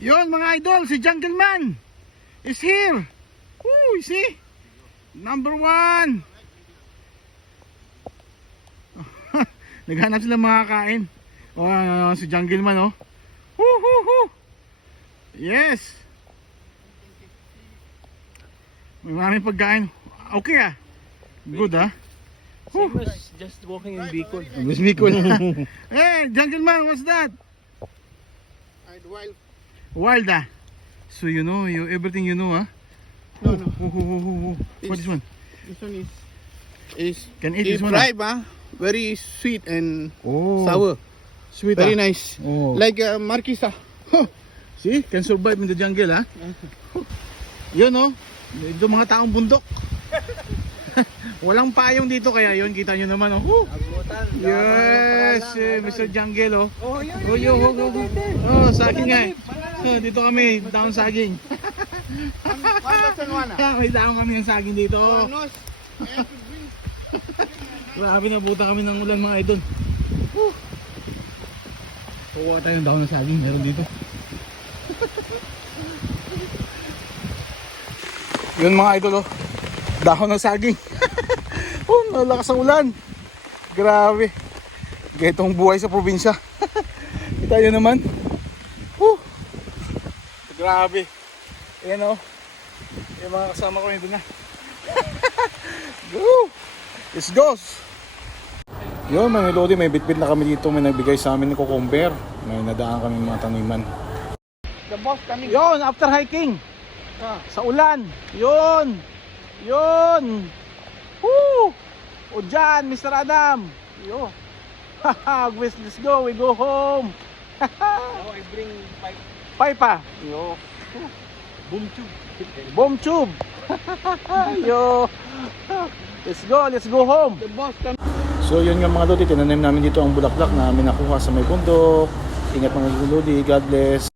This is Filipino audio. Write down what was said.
Yon mga idol, si Jungle Man is here. Woo, see? Number one. Naghanap sila mga kain. Oh, ano, si Jungle Man, oh. Woo, woo, woo. Yes. May maraming pagkain. Okay ah. Good ah. Same as just walking in Bicol. Miss Miko hey, Jungle Man, what's that? And wild. Wild ah. So you know, you everything you know ah. No, no. Oh, oh, oh, oh, oh. What is one? This one is is Can eat is this one. fried, ah. Very sweet and Oh, sour. Sweet Very ah. nice. Oh. Like uh, marquisa. See, can survive in the jungle ah. Yun oh. Ito mga taong bundok. Walang payong dito kaya yun, kita nyo naman oh. Woo! Yes, eh, Mr. Jungle oh. Oh, yun. Oh, yo, oh, oh, oh. Oh, saging nga eh. Oh, dito kami, down saging. May down kami ng saging dito. Grabe nabuta kami ng ulan mga idol. Kukuha tayo ng dahon ng saging, meron dito. Yun mga idol oh. Dahon ng saging. oh, nalakas ang ulan. Grabe. Getong buhay sa probinsya. Kita yun naman. Woo! Grabe. Ayan oh. Yung mga kasama ko doon na. Go! Let's go! Yun, mga lodi, may bitbit na kami dito. May nagbigay sa amin ng cucumber. May nadaan kami mga taniman. The boss coming. Yun, after hiking. Sa ulan. Yun. Yun. Woo! O dyan, Mr. Adam. Yo. Haha, let's go. We go home. Now I bring five Pai pa. Yo. boom tube. Bomb tube. Yo. Let's go, let's go home. The boss coming. So yun nga mga lodi, tinanim namin dito ang bulaklak na namin nakuha sa may bundok. Ingat mga lodi, God bless.